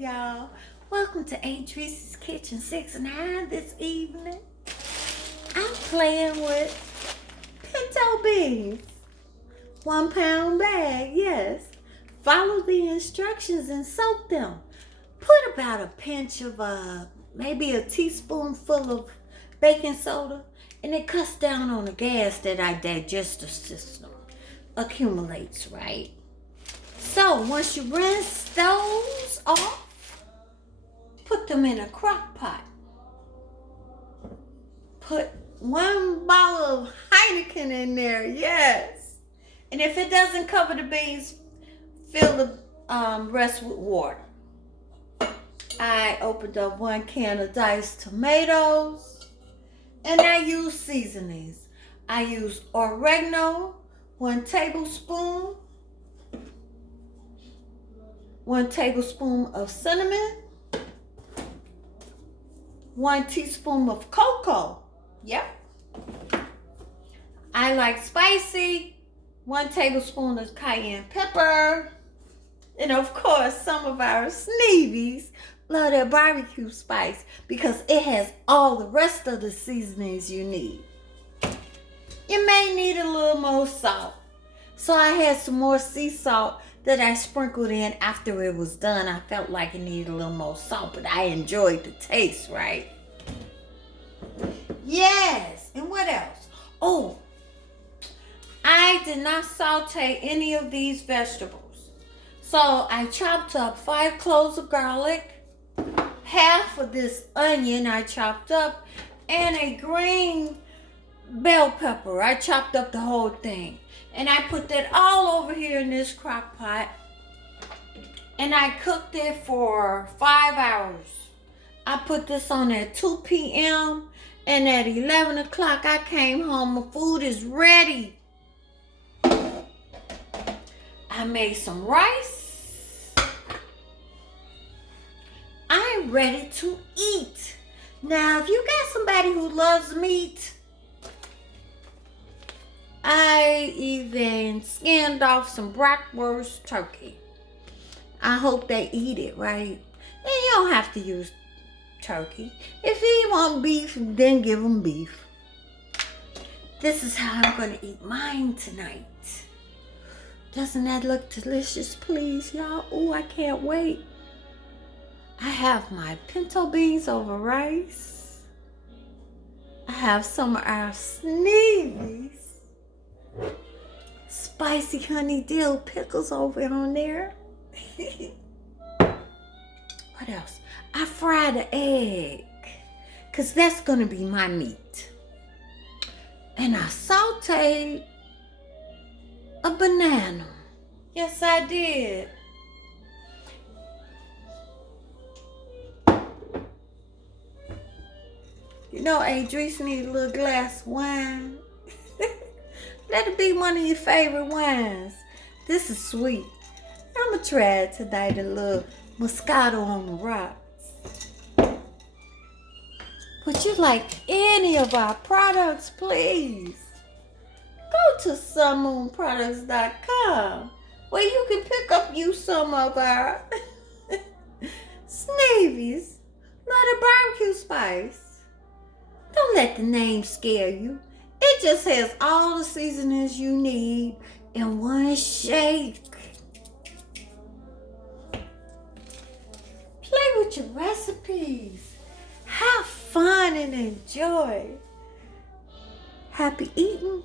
y'all. Welcome to Adrice's Kitchen 6 and 9 this evening. I'm playing with pinto beans. 1 pound bag, yes. Follow the instructions and soak them. Put about a pinch of maybe a teaspoonful of baking soda, and it cuts down on the gas that our digestive system accumulates, right? So once you rinse those off, put them in a crock pot. Put 1 bottle of Heineken in there, yes. And if it doesn't cover the beans, fill the rest with water. I opened up 1 can of diced tomatoes, and I use seasonings. I use oregano, 1 tablespoon, 1 tablespoon of cinnamon, 1 teaspoon of cocoa. Yep. I like spicy. 1 tablespoon of cayenne pepper. And of course, some of our Sneevies love their barbecue spice because it has all the rest of the seasonings you need. You may need a little more salt. So I had some more sea salt that I sprinkled in after it was done. I felt like it needed a little more salt, but I enjoyed the taste, right? Yes, and what else? Oh, I did not saute any of these vegetables. So I chopped up 5 cloves of garlic, half of this onion I chopped up, and a green bell pepper. I chopped up the whole thing. And I put that all over here in this crock pot. And I cooked it for 5 hours. I put this on at 2 p.m. And at 11 o'clock I came home. My food is ready. I made some rice. I'm ready to eat. Now, if you got somebody who loves meat, I even skinned off some bratwurst turkey. I hope they eat it, right? And you don't have to use turkey. If you want beef, then give them beef. This is how I'm going to eat mine tonight. Doesn't that look delicious, please, y'all? Oh, I can't wait. I have my pinto beans over rice. I have some of our Sneevies spicy honey dill pickles over on there. What else? I fried an egg, because that's going to be my meat. And I sauteed a banana. Yes, I did. You know, Adrice need a little glass of wine. Let it be one of your favorite wines. This is sweet. I'm going to try it tonight, a little Moscato on the rocks. Would you like any of our products, please? Go to sunmoonproducts.com where you can pick up you some of our Sneevies. Love the barbecue spice. Don't let the name scare you. It just has all the seasonings you need in one shake. Play with your recipes. Have fun and enjoy. Happy eating.